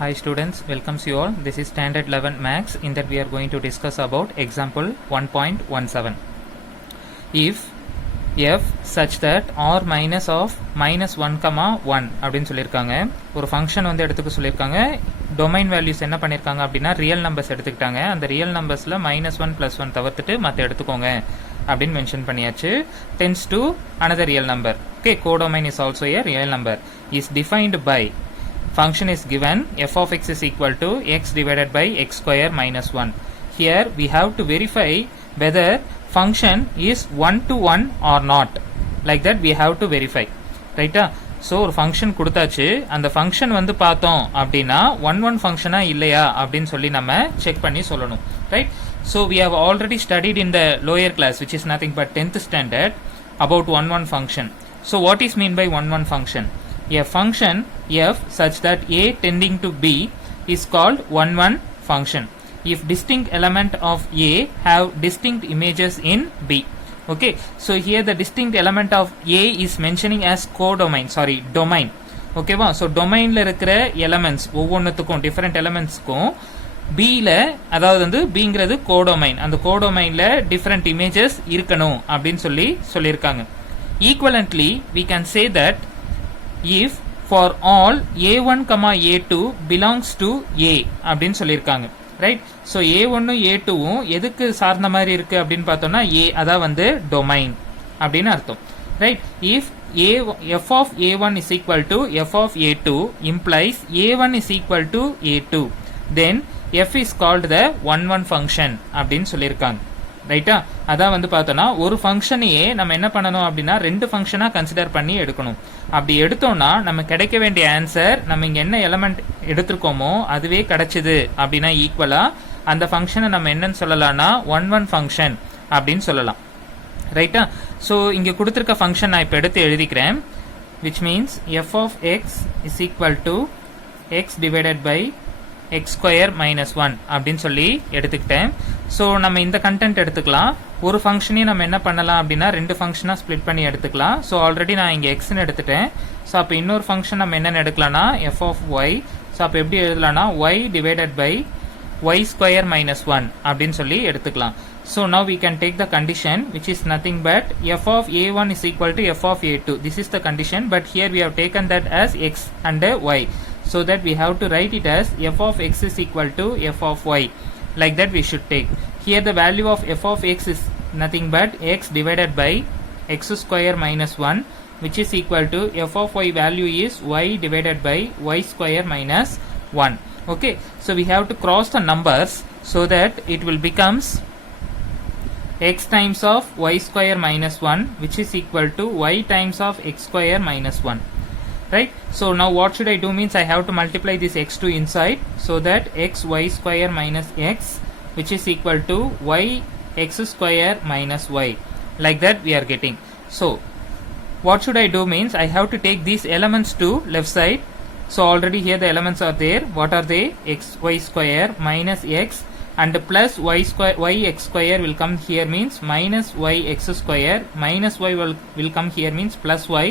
Hi students, welcomes you all. This is standard 11 max. In that we are going to discuss about example 1.17. If f such that r minus of minus 1 comma 1 அப்படின்னு சொல்லியிருக்காங்க. ஒரு ஃபங்க்ஷன் வந்து எடுத்துக்க சொல்லியிருக்காங்க. Domain values என்ன பண்ணியிருக்காங்க அப்படின்னா real numbers எடுத்துக்கிட்டாங்க. அந்த ரியல் நம்பர்ஸில் -1 +1 தவிர்த்துட்டு மற்ற எடுத்துக்கோங்க அப்படின்னு மென்ஷன் பண்ணியாச்சு. Tends to another real number. Okay, codomain is also a real number. Is defined by function is given f of x is equal to x divided by x square minus 1. Here we have to verify whether function is 1 to 1 or not. Like that we have to verify. Right? So ஒரு ஃபங்க்ஷன் கொடுத்தாச்சு. அந்த ஃபங்க்ஷன் வந்து பார்த்தோம் அப்படின்னா 1 ஃபங்க்ஷனா இல்லையா அப்படின்னு சொல்லி நம்ம செக் பண்ணி சொல்லணும். Right? So we have already studied in the lower class, which is nothing but 10th standard, about 1 function. So what is mean by 1 function? A function f such that a tending to b is called 1 function if distinct element of a have distinct images in b. Okay, so here the distinct element of a is mentioning as domain. Okay va, so domain la irukra elements ovvonnathukum different elements kum b la adhaavadhu vandu b ingradhu codomain, and the codomain la different images irukano appdin sollirukanga. Equivalently we can say that if for all a1 comma a2 belongs to a அப்படின்னு சொல்லியிருக்காங்க. Right? So a1 a2வும் எதுக்கு சார்ந்த மாதிரி இருக்கு அப்படின்னு பார்த்தோம்னா a, அதான் வந்து டொமைன் அப்படின்னு அர்த்தம். Right? If f of a1 is equal to f of a2 implies a1 is equal to a2, then f is called the 1 function அப்படின்னு சொல்லியிருக்காங்க. ரைட்டா? அதான் வந்து பார்த்தோன்னா ஒரு ஃபங்க்ஷனையே நம்ம என்ன பண்ணணும் அப்படின்னா ரெண்டு ஃபங்க்ஷனாக கன்சிடர் பண்ணி எடுக்கணும். அப்படி எடுத்தோம்னா நம்ம கிடைக்க வேண்டிய ஆன்சர் நம்ம இங்கே என்ன எலமெண்ட் எடுத்திருக்கோமோ அதுவே கிடைச்சிது அப்படின்னா ஈக்குவலாக அந்த ஃபங்க்ஷனை நம்ம என்னன்னு சொல்லலாம்னா 1 ஃபங்க்ஷன் அப்படின்னு சொல்லலாம். ரைட்டா? ஸோ இங்கே கொடுத்துருக்க ஃபங்க்ஷன் நான் இப்போ எடுத்து எழுதிக்கிறேன். Which means F of X is equal to X divided by X square minus 1 அப்படின்னு சொல்லி எடுத்துக்கிட்டேன். ஸோ நம்ம இந்த கண்டென்ட் எடுத்துக்கலாம். ஒரு ஃபங்க்ஷனையும் நம்ம என்ன பண்ணலாம் அப்படின்னா ரெண்டு ஃபங்க்ஷனாக ஸ்ப்ளிட் பண்ணி எடுத்துக்கலாம். ஸோ ஆல்ரெடி நான் இங்கே எக்ஸ்ன்னு எடுத்துட்டேன். ஸோ அப்போ இன்னொரு ஃபங்க்ஷன் நம்ம என்னென்னு எடுக்கலாம்னா எஃப் ஆஃப் ஒய். ஸோ அப்போ எப்படி எழுதலாம்னா Y divided by Y square minus 1 அப்படின்னு சொல்லி எடுத்துக்கலாம். So now we can take the condition which is nothing but f of a1 is equal to f of a2. This is the condition, but here we have taken that as x and y. So that we have to write it as f of x is equal to f of y. Like that we should take. Here the value of f of x is nothing but x divided by x square minus 1, which is equal to f of y value is y divided by y square minus 1. Okay, so we have to cross the numbers so that it will becomes x times of y square minus 1, which is equal to y times of x square minus 1. Right? So now what should I do means I have to multiply this x2 inside, so that x y square minus x, which is equal to y x square minus y. Like that we are getting. So what should I do means I have to take these elements to left side. So already here the elements are there. What are they? X y square minus x and plus y square y x square will come here means minus y x square minus y will come here means plus y,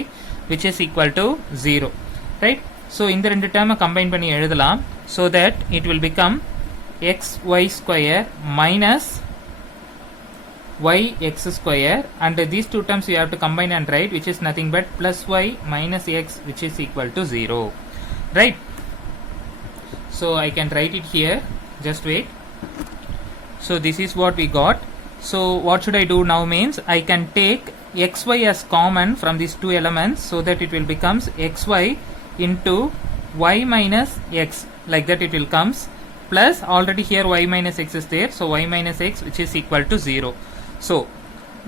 which is equal to 0. Right? So இந்த ரெண்டு term combine பண்ணி எழுதலாம். So that it will become x y square minus y x square, and these two terms you have to combine and write, which is nothing but plus y minus x, which is equal to 0. Right? So I can write it here. Just wait. So this is what we got. So what should I do now means I can take xy as common from these two elements, so that it will becomes xy into y minus x. Like that it will comes plus already here y minus x is there, so y minus x, which is equal to 0. So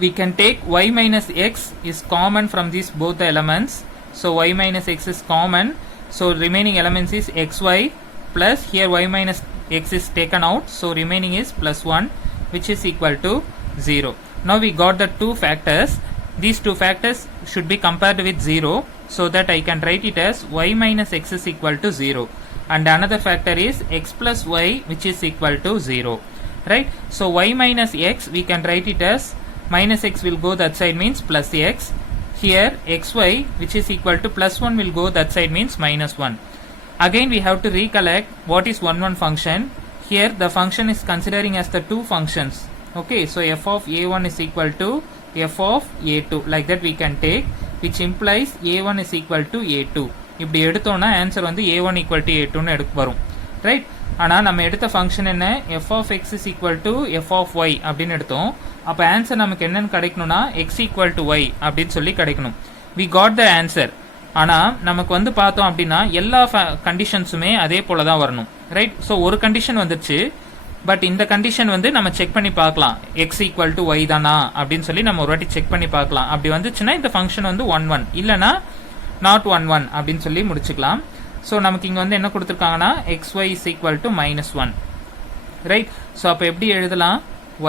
we can take y minus x is common from these both the elements. So y minus x is common, so remaining elements is xy plus here y minus x is taken out, so remaining is plus 1, which is equal to 0. Now we got the two factors. These two factors should be compared with 0, so that I can write it as y minus x is equal to 0, and another factor is x plus y, which is equal to 0. Right? So y minus x we can write it as minus x will go that side means plus x. Here xy, which is equal to plus 1 will go that side means minus 1. Again we have to recollect what is 1 function. Here the function is considering as the two functions. Okay, so f of a1 is equal to f of a2, like that we can take, which implies a1 is equal to a2. இப்படி எடுத்தோம்னா ஆன்சர் வந்து a1 equal to a2 னு வரும், ரைட்? ஆனால் நம்ம எடுத்த ஃபங்க்ஷன் என்ன, f of x is equal to f of y அப்படின்னு எடுத்தோம். அப்போ ஆன்சர் நமக்கு என்னன்னு கிடைக்கணும்னா x equal to y அப்படின்னு சொல்லி கிடைக்கணும். we got the answer. ஆனால் நமக்கு வந்து பார்த்தோம் அப்படின்னா எல்லா கண்டிஷன்ஸுமே அதே போல தான் வரணும், ரைட்? ஸோ ஒரு கண்டிஷன் வந்துருச்சு, பட் இந்த கண்டிஷன் வந்து நம்ம செக் பண்ணி பார்க்கலாம், x equal to y தானா அப்படின்னு சொல்லி நம்ம ஒரு வாட்டி செக் பண்ணி பார்க்கலாம். அப்படி வந்துச்சுன்னா இந்த ஃபங்க்ஷன் வந்து 1 இல்லைனா நாட் 1 அப்படின்னு சொல்லி முடிச்சுக்கலாம். ஸோ நமக்கு இங்கே வந்து என்ன கொடுத்துருக்காங்கன்னா xy is equal to -1, right? So அப்போ எப்படி எழுதலாம்,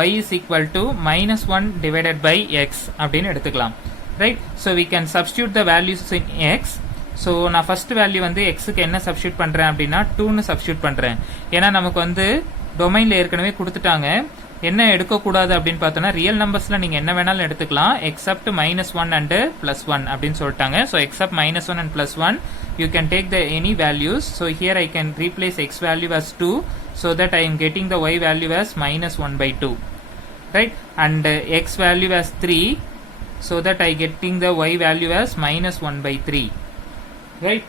y is equal to -1 divided by x அப்படின்னு எடுத்துக்கலாம், right? So we can substitute the values in x. So நான் ஃபர்ஸ்ட் வேல்யூ வந்து எக்ஸுக்கு என்ன சப்ஸ்டியூட் பண்ணுறேன் அப்படின்னா 2ன்னு சப்ஸ்டியூட் பண்ணுறேன். ஏன்னா நமக்கு வந்து டொமைனில் ஏற்கனவே கொடுத்துட்டாங்க. என்ன எடுக்கக்கூடாது அப்படின்னு பார்த்தோன்னா ரியல் நம்பர்ஸில் நீங்கள் என்ன வேணாலும் எடுத்துக்கலாம் எக்ஸப்ட் -1 and +1 அப்படின்னு சொல்லிட்டாங்க. ஸோ எக்ஸப்ட் -1 and +1 you can take the any values. So here I can replace x value as 2 so that I am getting the y value as -1/2, right? And x value as 3 so that I getting the y value as -1/3, right?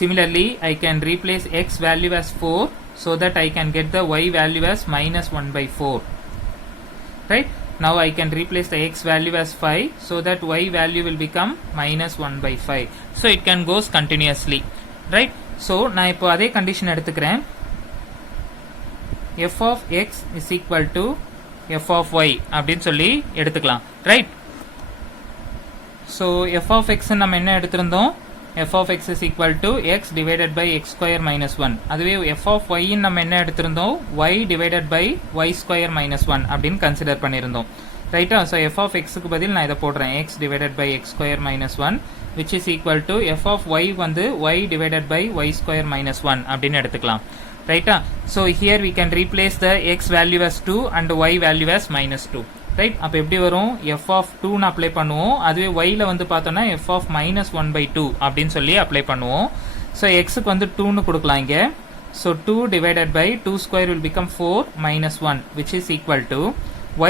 Similarly I can replace x value as 4 so that I can get the y value as -1/4, right? Now I can replace the x value as 5 so that y value will become -1/5. So it can goes continuously, right? So நான் இப்போ அதே கண்டிஷன் எடுத்துக்கிறேன், f of x is equal to f of y அப்படின்னு சொல்லி எடுத்துக்கலாம், right? So f of x நம்ம என்ன எடுத்திருந்தோம், f of x is equal to x divided by x square minus 1. அதுவே f of y நம்ம என்ன எடுத்திருந்தோம், y divided by y square minus 1 அப்படின்னு கன்சிடர் பண்ணியிருந்தோம், ரைட்டா? ஸோ f of x க்கு பதில் நான் இதை போடுறேன், x divided by x square minus 1 which is equal to f of y வந்து y divided by y square minus 1 அப்படின்னு எடுத்துக்கலாம், ரைட்டா? So here we can replace the x value as 2 and y value as -2, ரைட்? அப்போ எப்படி வரும், f of 2ன்னு அப்ளை பண்ணுவோம். அதுவே yல வந்து பார்த்தோன்னா f of -1/2 அப்படின்னு சொல்லி அப்ளை பண்ணுவோம். ஸோ xக்கு வந்து 2ன்னு கொடுக்கலாம் இங்கே. ஸோ 2 divided by 2 square will become 4 - 1 which is equal to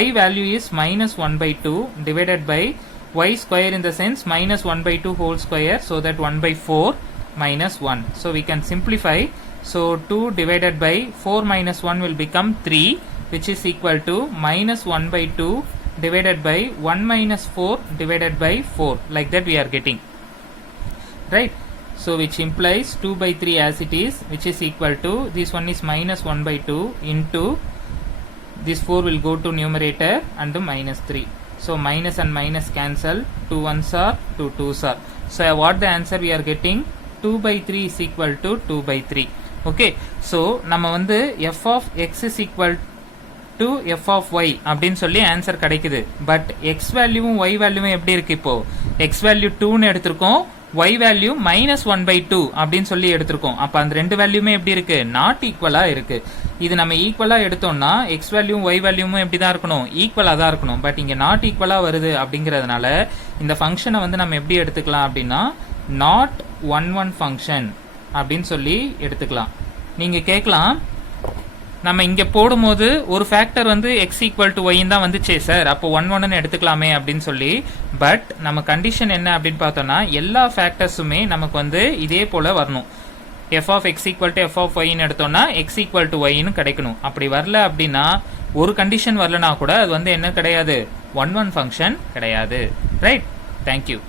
y value is -1/2 divided by y square in the sense -1/2 whole square, so that 1/4 -1. So we can simplify. So 2 divided by 4 - 1 will become 3 which is equal to -1/2 divided by 1 - 4 divided by 4, like that we are getting, right? So which implies 2/3 as it is, which is equal to, this one is -1/2 into this 4 will go to numerator and -3. So minus and minus cancel, 2 1s are 2 2s are. So what the answer we are getting, 2/3 is equal to 2/3. Okay, so நம்ம வந்து f of x is equal to f of y அப்படின்னு சொல்லி ஆன்சர் கிடைக்குது. But x வேல்யூவும் y வேல்யூவும் எப்படி இருக்கு, இப்போ x வேல்யூ 2ன்னு எடுத்திருக்கோம், y வேல்யூ -1/2 அப்படின்னு சொல்லி எடுத்திருக்கோம். அப்போ அந்த ரெண்டு வேல்யூமே எப்படி இருக்கு, நாட் ஈக்குவலா இருக்கு. இது நம்ம ஈக்குவலா எடுத்தோம்னா x வேல்யூவும் y வேல்யூவும் எப்படி தான் இருக்கணும், ஈக்குவலா தான் இருக்கணும். பட் இங்க நாட் ஈக்குவலா வருது அப்படிங்கிறதுனால இந்த ஃபங்க்ஷனை வந்து நம்ம எப்படி எடுத்துக்கலாம் அப்படின்னா நாட் 1 ஃபங்க்ஷன் அப்படின்னு சொல்லி எடுத்துக்கலாம். நீங்க கேட்கலாம், நம்ம இங்க போடும்போது ஒரு ஃபேக்டர் வந்து x ஈக்குவல் டு y தான் வந்துச்சே சார், அப்போ 1 1ன்னு எடுத்துக்கலாமே அப்படின்னு சொல்லி. பட் நம்ம கண்டிஷன் என்ன அப்படின்னு பார்த்தோம்னா எல்லா ஃபேக்டர்ஸுமே நமக்கு வந்து இதே போல வரணும். f of x equal to f of y ன்னு எடுத்தோம்னா x ஈக்குவல் டு y ன்னு கிடைக்கணும். அப்படி வரல அப்படின்னா ஒரு கண்டிஷன் வரலனா கூட அது வந்து என்ன கிடையாது, 1 1 ஃபங்க்ஷன் கிடையாது, ரைட்? தேங்க்யூ.